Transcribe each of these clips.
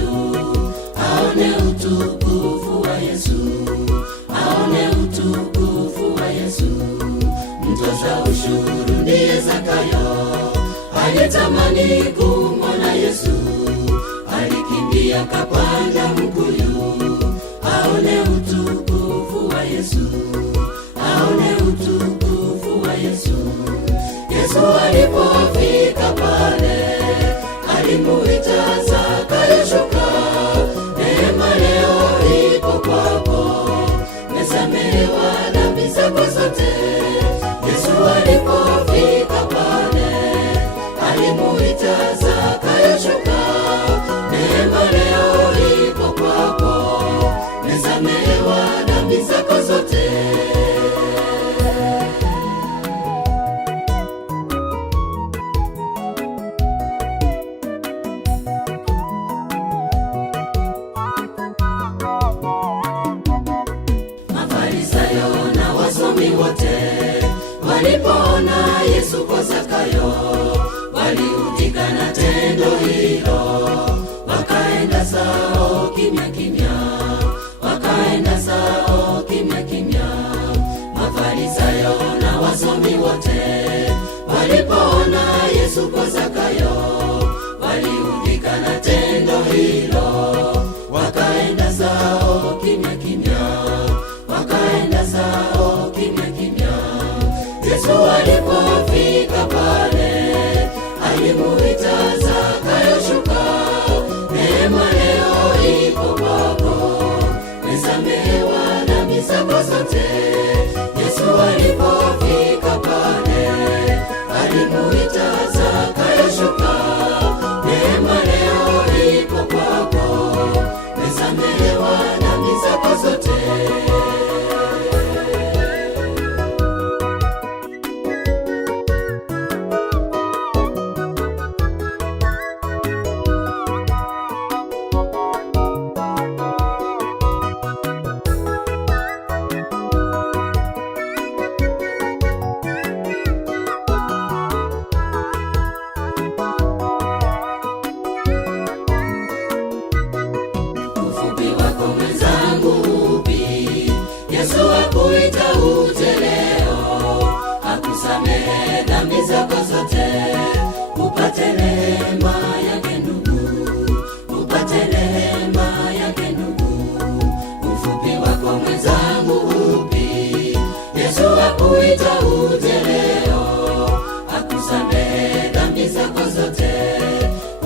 Mkuyu aone utukufu wa Yesu, aone utukufu wa Yesu. Mtoza ushuru ndiye Zakayo, alitamani kumwona Yesu, alikimbia kapanda mkuyu aone utukufu wa Yesu, aone utukufu wa Yesu. Yesu alipofika pale, alimuita Zakayo, shuka, neema leo ipo kwako, umesamehewa dhambi zako zote. Yesu alipofika pale, alimuita Zakayo, shuka, neema leo ipo kwako, umesamehewa dhambi zako zote. Wote walipoona Yesu kwa Zakayo, waliudhika na tendo hilo, wakaenda zao kimya kimya, wakaenda zao kimya kimya. Mafarisayo na wasomi wote walipoona Yesu kwa Zakayo, waliudhika na tendo hilo, wakaenda zao kimya kimya, wakaenda zao kimya kimya. Yesu alipofika pale, alimuita Zakayo, shuka, neema leo ipo kwako, umesamehewa dhambi zako zote. Yesu alipofika pale, alimuita Zakayo, shuka, neema leo ipo kwako, umesamehewa dhambi zako zote. Yesu akuita uje leo, akusamehe dhambi zako zote, upate rehema yake ndugu, upate rehema yake ndugu. Ufupi wako mwenzangu upi? Yesu akuita uje leo, akusamehe dhambi zako zote,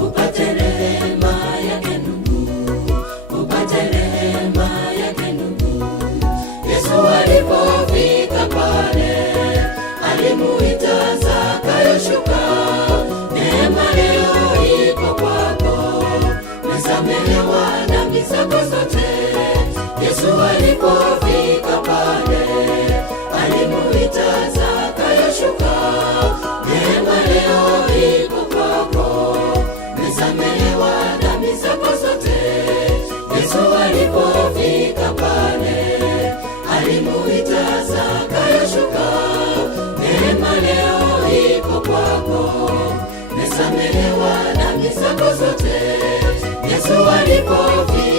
upate rehema yake ndugu, upate rehema yake ndugu. Yesu alipofika pale, alimuita Zakayo, shuka, neema leo ipo kwako, umesamehewa dhambi zako zote. Yesu alipofika pale, alimuita Zakayo, shuka, neema leo ipo kwako, umesamehewa dhambi zako zote. Yesu alipofika pale, alimuita Zakayo, shuka, neema leo ipo kwako, umesamehewa dhambi zako zote. Yesu alipofika